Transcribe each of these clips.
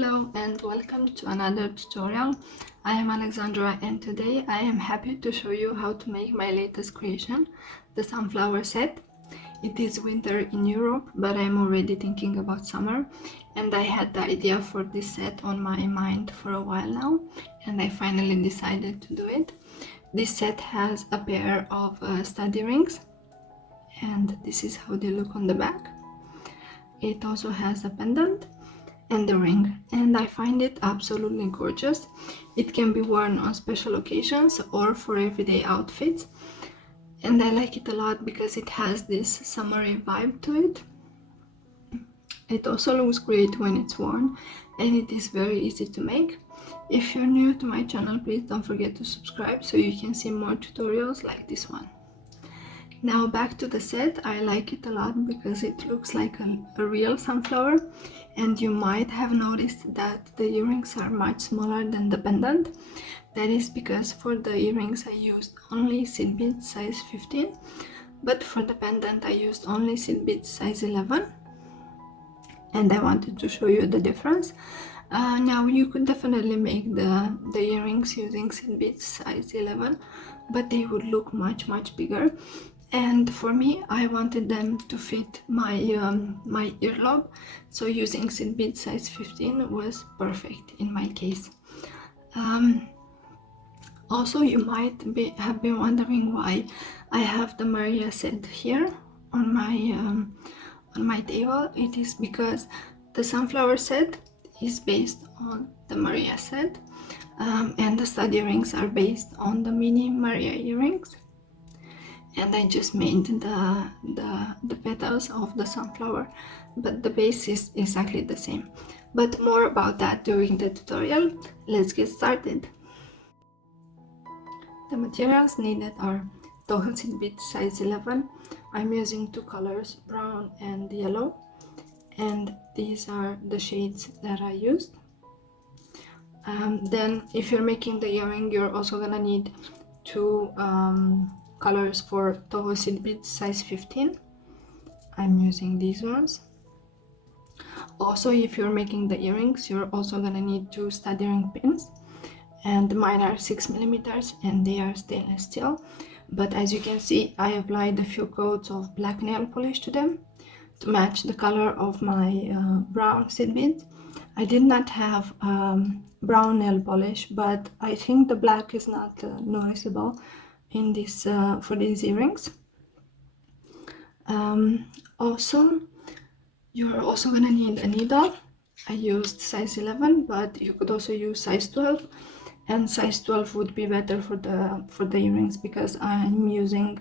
Hello and welcome to another tutorial. I am Alexandra and today I am happy to show you how to make my latest creation, the sunflower set. It is winter in Europe, but I am already thinking about summer, and I had the idea for this set on my mind for a while now, and I finally decided to do it. This set has a pair of study rings, and this is how they look on the back. It also has a pendant and the ring, and I find it absolutely gorgeous. It can be worn on special occasions or for everyday outfits, and I like it a lot because it has this summery vibe to it. It also looks great when it's worn, and it is very easy to make. If you're new to my channel, please don't forget to subscribe so you can see more tutorials like this one. Now back to the set. I like it a lot because it looks like a real sunflower, and you might have noticed that the earrings are much smaller than the pendant. That is because for the earrings I used only seed beads size 15, but for the pendant I used only seed beads size 11, and I wanted to show you the difference. Now you could definitely make the earrings using seed beads size 11, but they would look much bigger. And for me, I wanted them to fit my my earlobe, so using seed bead size 15 was perfect in my case. Also, you might have been wondering why I have the Maria set here on my table. It is because the sunflower set is based on the Maria set, and the study rings are based on the mini Maria earrings. And I just made the petals of the sunflower, but the base is exactly the same. But more about that during the tutorial. Let's get started. The materials needed are Toho seed bead size 11. I'm using two colors, brown and yellow, and these are the shades that I used. Then if you're making the earring, you're also gonna need two colors for Toho seed beads size 15. I'm using these ones. Also, if you're making the earrings, you're also gonna need two study ring pins, and mine are 6mm and they are stainless steel. But as you can see, I applied a few coats of black nail polish to them to match the color of my brown seed beads. I did not have brown nail polish, but I think the black is not noticeable in this for these earrings. Also, you're also gonna need a needle. I used size 11, but you could also use size 12, and size 12 would be better for the earrings because I'm using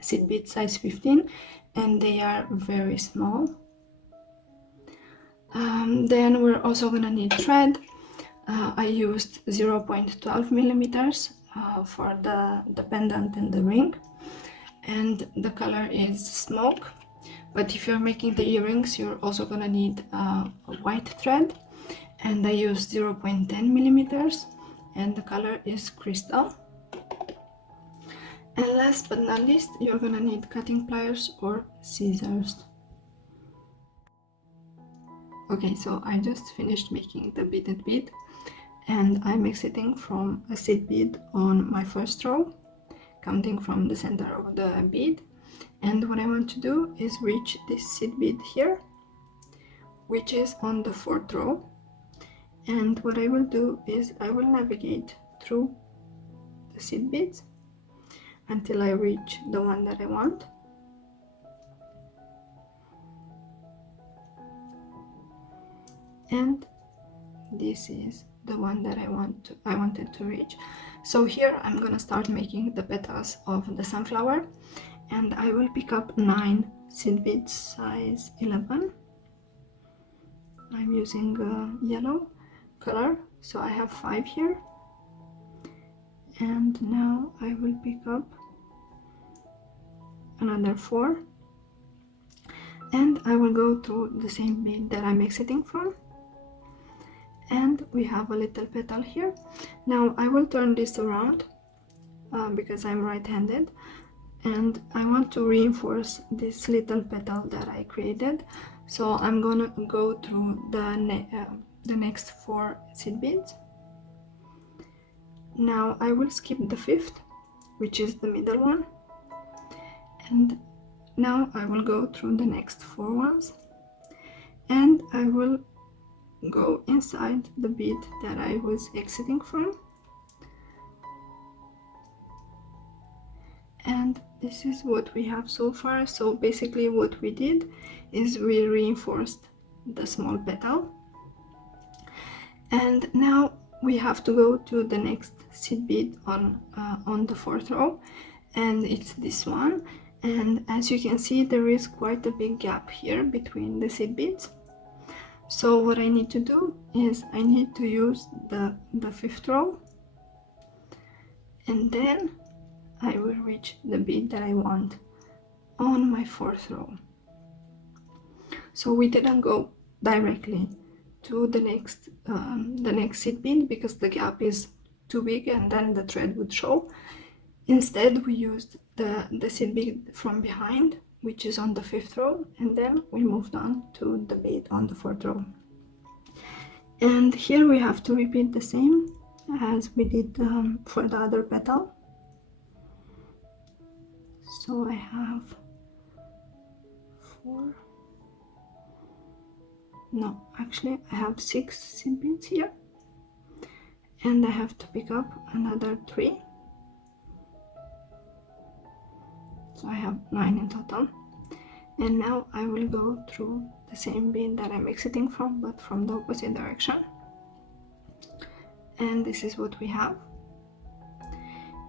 seed bead size 15 and they are very small. Then we're also gonna need thread. I used 0.12mm for the pendant and the ring, and the color is smoke. But if you're making the earrings, you're also gonna need a white thread, and I used 0.10mm, and the color is crystal. And last but not least, you're gonna need cutting pliers or scissors. Okay, so I just finished making the beaded bead, and I'm exiting from a seed bead on my first row, counting from the center of the bead. And what I want to do is reach this seed bead here, which is on the 4th row. And what I will do is I will navigate through the seed beads until I reach the one that I want. And this is the one that I wanted to reach. So here I'm gonna start making the petals of the sunflower, and I will pick up 9 seed beads size 11. I'm using yellow color, so I have 5 here, and now I will pick up another 4, and I will go through the same bead that I'm exiting from, and we have a little petal here. Now I will turn this around because I'm right-handed, and I want to reinforce this little petal that I created. So I'm gonna go through the next 4 seed beads. Now I will skip the 5th, which is the middle one, and now I will go through the next 4 ones, and I will go inside the bead that I was exiting from. And this is what we have so far. So basically what we did is we reinforced the small petal, and now we have to go to the next seed bead on the 4th row, and it's this one. And as you can see, there is quite a big gap here between the seed beads. So what I need to do is I need to use the 5th row, and then I will reach the bead that I want on my 4th row. So we didn't go directly to the next seed bead because the gap is too big and then the thread would show. Instead, we used the seed bead from behind, which is on the 5th row, and then we moved on to the bead on the 4th row. And here we have to repeat the same as we did for the other petal. So I have 4, no, actually I have 6 seed beads here, and I have to pick up another 3. So I have 9 in total. And now I will go through the same bead that I'm exiting from, but from the opposite direction. And this is what we have.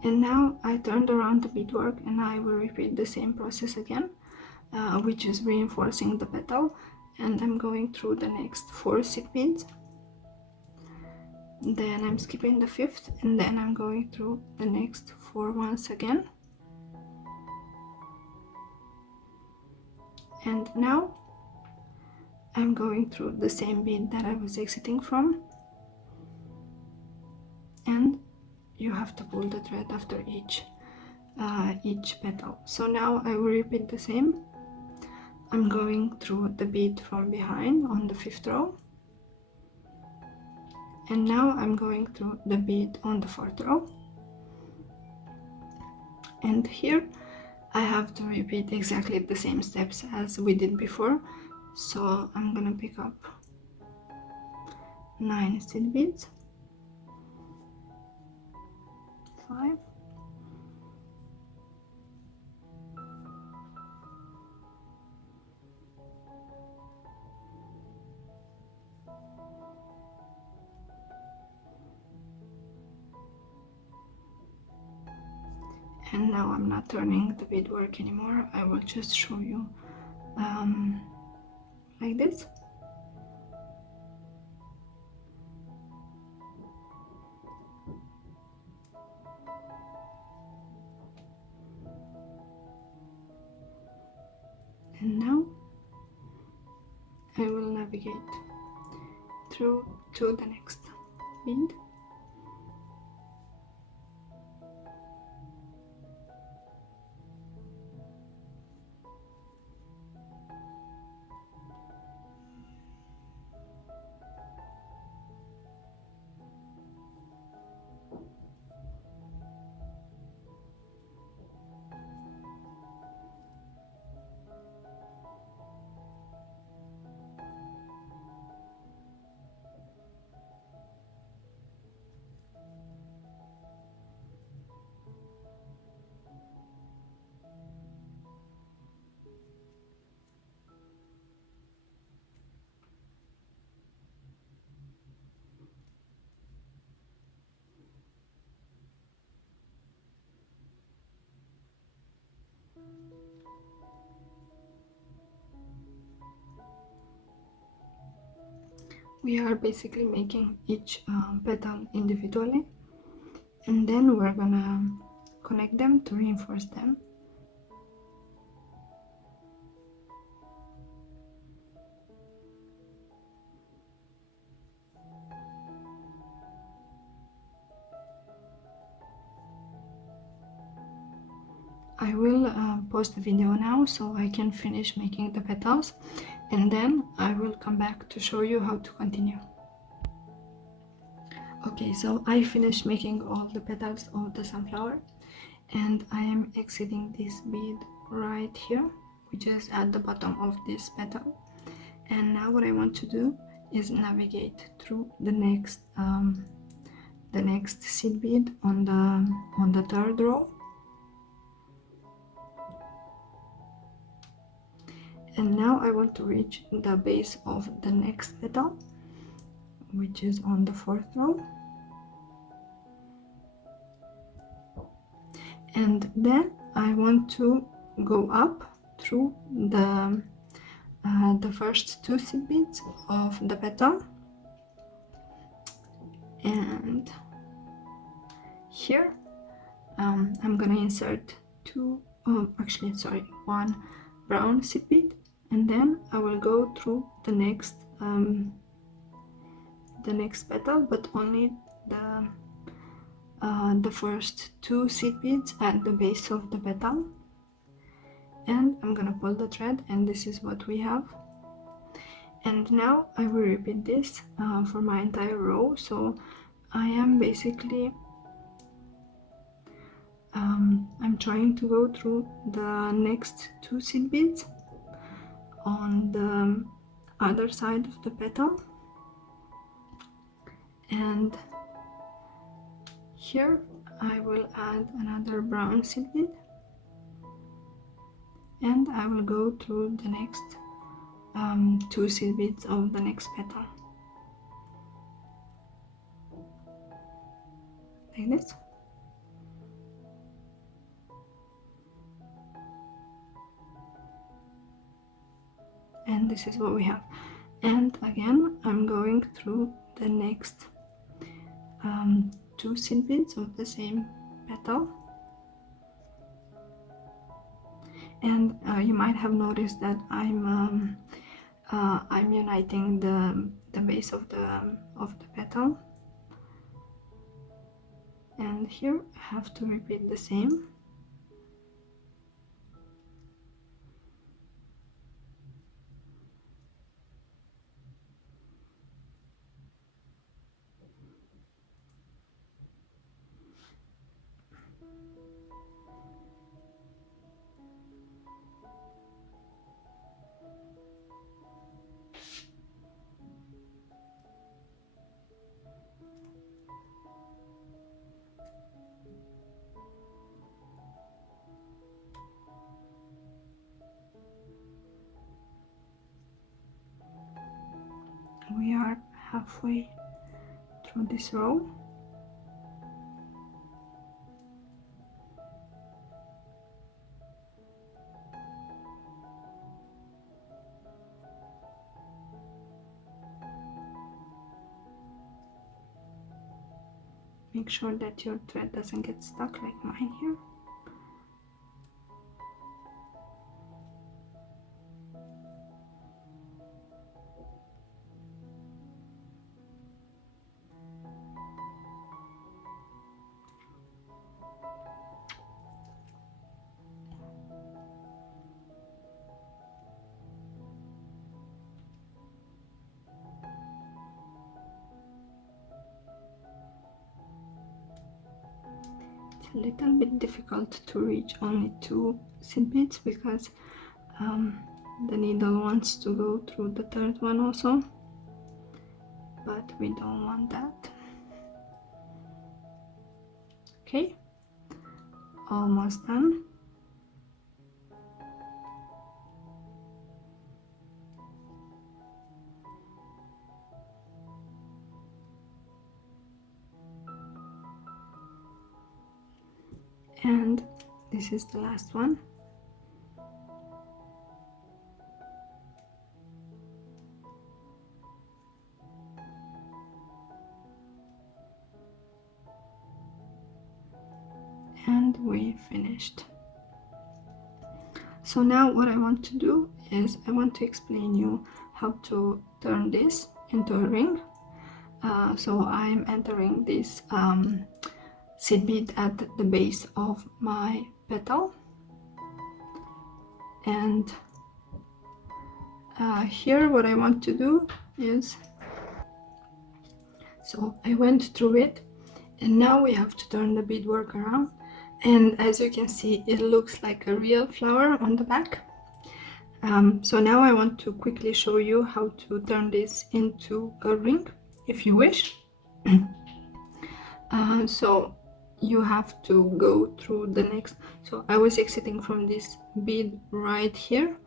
And now I turned around the beadwork, and I will repeat the same process again, which is reinforcing the petal. And I'm going through the next 4 seed beads. Then I'm skipping the 5th, and then I'm going through the next 4 ones again. And now I'm going through the same bead that I was exiting from, and you have to pull the thread after each petal. So now I will repeat the same. I'm going through the bead from behind on the 5th row, and now I'm going through the bead on the 4th row, and here I have to repeat exactly the same steps as we did before. So I'm gonna pick up 9 seed beads, 5, and now I'm not turning the beadwork anymore. I will just show you like this. And now I will navigate through to the next bead. We are basically making each petal individually, and then we're gonna connect them to reinforce them. I will pause the video now so I can finish making the petals, and then I will come back to show you how to continue. Okay, so I finished making all the petals of the sunflower, and I am exiting this bead right here, which is at the bottom of this petal. And now what I want to do is navigate through the next seed bead on the third row, and now I want to reach the base of the next petal, which is on the fourth row, and then I want to go up through the first two seed beads of the petal, and here I'm gonna insert one brown seed bead, and then I will go through the next petal, but only the first two seed beads at the base of the petal, and I'm gonna pull the thread, and this is what we have. And now I will repeat this for my entire row. So I am basically I'm trying to go through the next two seed beads on the other side of the petal, and here I will add another brown seed bead, and I will go through the next two seed beads of the next petal, like this. And this is what we have. And again, I'm going through the next two seed beads of the same petal, and you might have noticed that I'm uniting the base of the petal, and here I have to repeat the same. We are halfway through this row. Make sure that your thread doesn't get stuck like mine here. A little bit difficult to reach only two seed beads because the needle wants to go through the third one also, but we don't want that. Okay, almost done. And this is the last one. And we finished. So now what I want to do is I want to explain you how to turn this into a ring. So I'm entering this seed bead at the base of my petal, and here what I want to do is, so I went through it, and now we have to turn the beadwork around, and as you can see it looks like a real flower on the back. So now I want to quickly show you how to turn this into a ring if you wish. So you have to go through the next, so I was exiting from this bead right here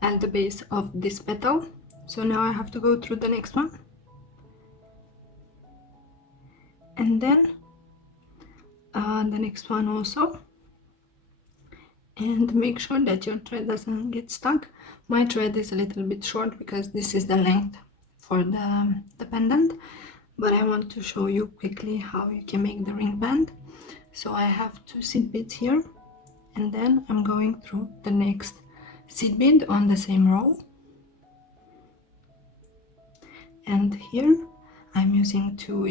at the base of this petal, so now I have to go through the next one, and then the next one also, and make sure that your thread doesn't get stuck. My thread is a little bit short because this is the length for the pendant, but I want to show you quickly how you can make the ring band. So I have 2 seed beads here, and then I'm going through the next seed bead on the same row, and here I'm using 2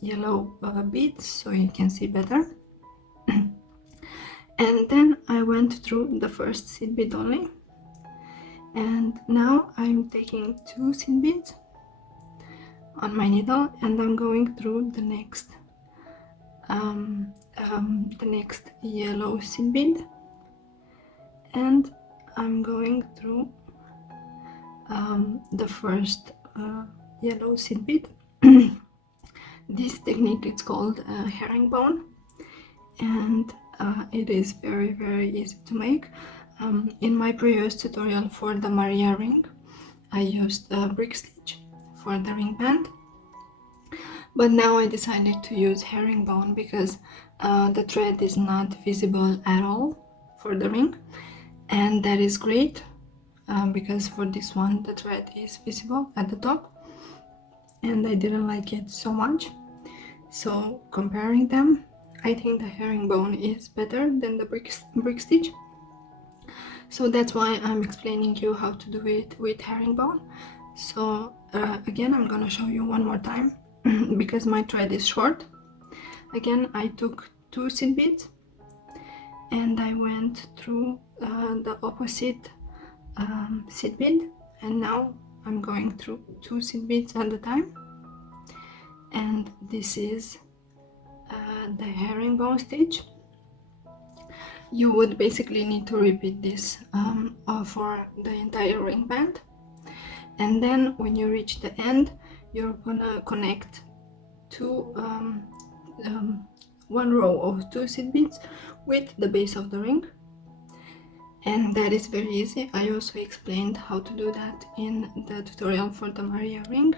yellow beads so you can see better. And then I went through the first seed bead only, and now I'm taking 2 seed beads on my needle, and I'm going through the next yellow seed bead, and I'm going through the first yellow seed bead. This technique is called herringbone, and it is very easy to make. In my previous tutorial for the Maria ring, I used brick stitch for the ring band, but now I decided to use herringbone because the thread is not visible at all for the ring, and that is great because for this one the thread is visible at the top, and I didn't like it so much. So comparing them, I think the herringbone is better than the brick stitch. So that's why I'm explaining you how to do it with herringbone. So again, I'm gonna show you one more time because my thread is short. Again, I took 2 seed beads and I went through the opposite seed bead, and now I'm going through 2 seed beads at a time, and this is the herringbone stitch. You would basically need to repeat this for the entire ring band, and then when you reach the end you're gonna connect one row of 2 seed beads with the base of the ring, and that is very easy. I also explained how to do that in the tutorial for the Maria ring,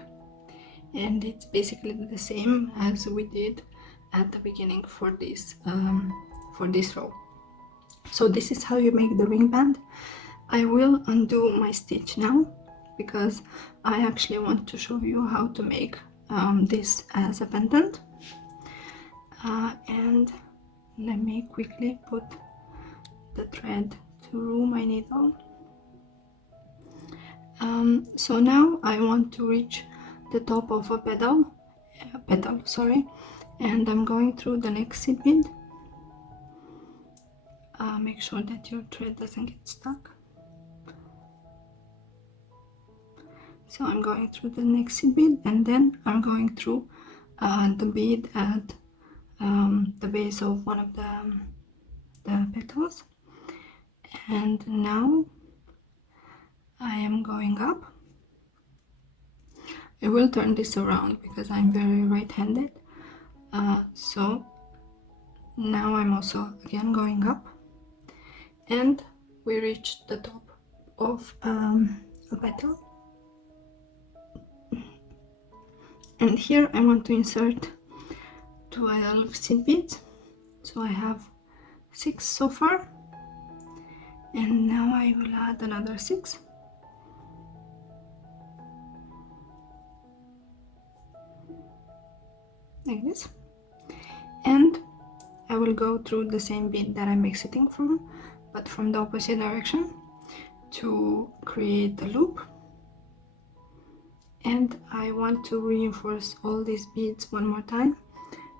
and it's basically the same as we did at the beginning for this row. So this is how you make the ring band. I will undo my stitch now because I actually want to show you how to make this as a pendant, and let me quickly put the thread through my needle. So now I want to reach the top of a petal, and I'm going through the next seed bead. Make sure that your thread doesn't get stuck. So I'm going through the next seed bead, and then I'm going through the bead at the base of one of the petals, and now I am going up. I will turn this around because I'm very right-handed, so now I'm also again going up, and we reached the top of a petal, and here I want to insert 12 seed beads, so I have 6 so far, and now I will add another 6. Like this, and I will go through the same bead that I'm exiting from, but from the opposite direction, to create a loop. And I want to reinforce all these beads one more time,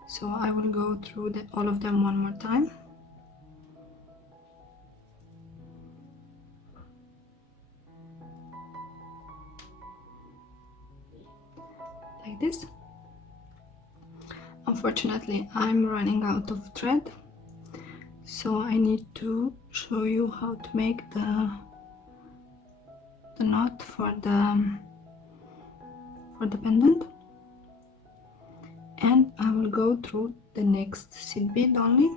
so I will go through all of them one more time. like this. Unfortunately, I'm running out of thread, so I need to show you how to make the knot for the pendant, and I will go through the next seed bead only.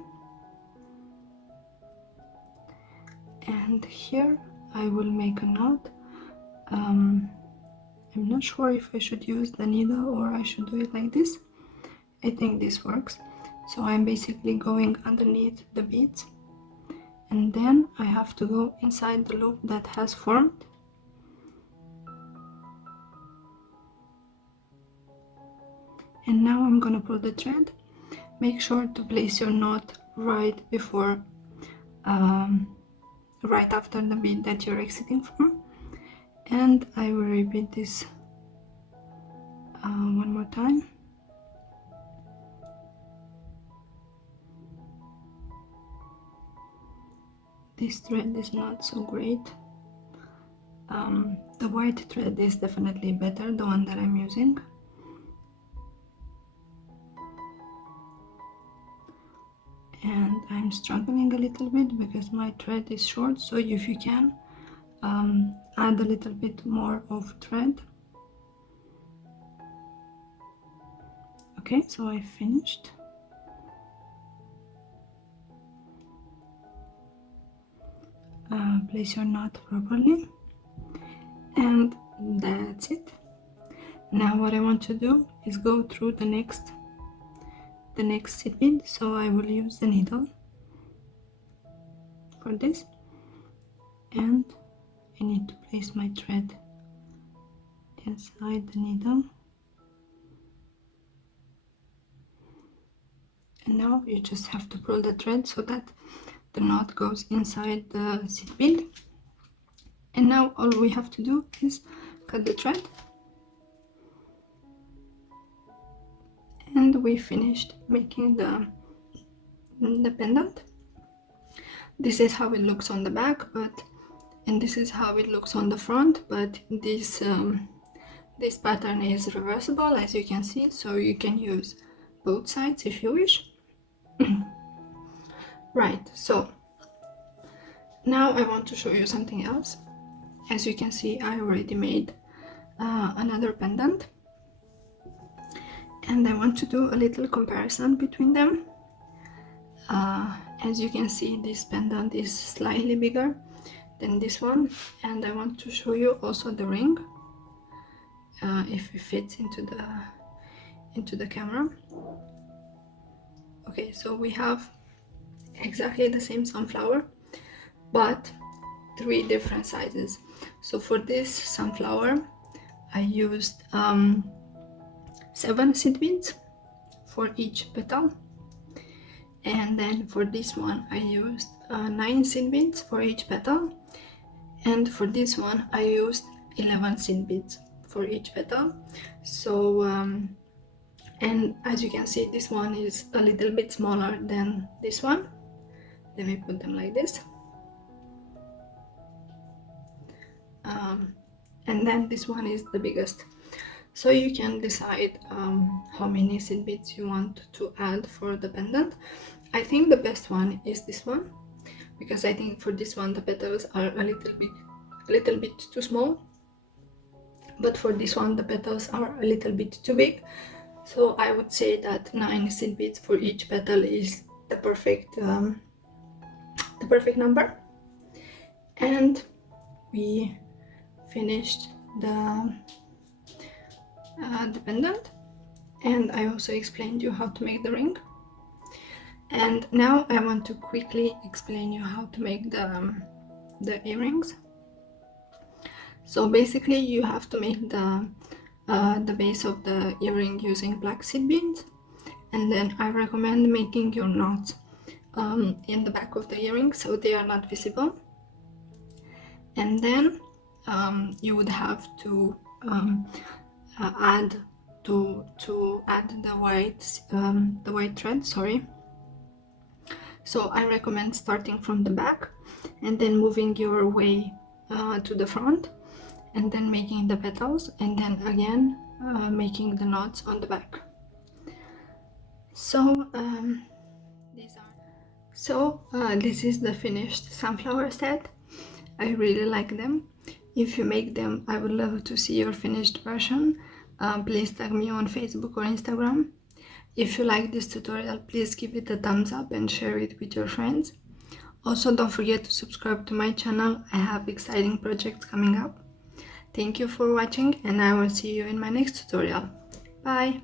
And here I will make a knot. I'm not sure if I should use the needle or I should do it like this. I think this works. So I'm basically going underneath the beads, and then I have to go inside the loop that has formed. And now I'm gonna pull the thread. Make sure to place your knot right before, right after the bead that you're exiting from. And I will repeat this one more time. This thread is not so great. The white thread is definitely better, the one that I'm using. And I'm struggling a little bit because my thread is short, so if you can add a little bit more of thread. Okay, so I finished. Place your knot properly, and that's it. Now what I want to do is go through the next seed bead, so I will use the needle for this, and I need to place my thread inside the needle. And now you just have to pull the thread so that the knot goes inside the seed bead. And now all we have to do is cut the thread, and we finished making the pendant. This is how it looks on the back, and this is how it looks on the front, but this pattern is reversible, as you can see, so you can use both sides if you wish. Right, so now I want to show you something else. As you can see, I already made another pendant, and I want to do a little comparison between them. As you can see, this pendant is slightly bigger than this one, and I want to show you also the ring, if it fits into the camera. Okay, so we have exactly the same sunflower, but 3 different sizes. So for this sunflower I used 7 seed beads for each petal, and then for this one I used 9 seed beads for each petal, and for this one I used 11 seed beads for each petal. So and as you can see, this one is a little bit smaller than this one. Let me put them like this. And then this one is the biggest. So you can decide how many seed beads you want to add for the pendant. I think the best one is this one, because I think for this one the petals are a little bit too small, but for this one the petals are a little bit too big. So I would say that 9 seed beads for each petal is the perfect number. And we finished the pendant, and I also explained you how to make the ring. And now I want to quickly explain you how to make the earrings. So basically you have to make the base of the earring using black seed beads, and then I recommend making your knots in the back of the earring so they are not visible. And then you would have to add the white thread, sorry. So I recommend starting from the back and then moving your way to the front, and then making the petals, and then again making the knots on the back. So this is the finished sunflower set. I really like them. If you make them, I would love to see your finished version. Please tag me on Facebook or Instagram. If you like this tutorial, please give it a thumbs up and share it with your friends. Also, don't forget to subscribe to my channel. I have exciting projects coming up. Thank you for watching, and I will see you in my next tutorial. Bye!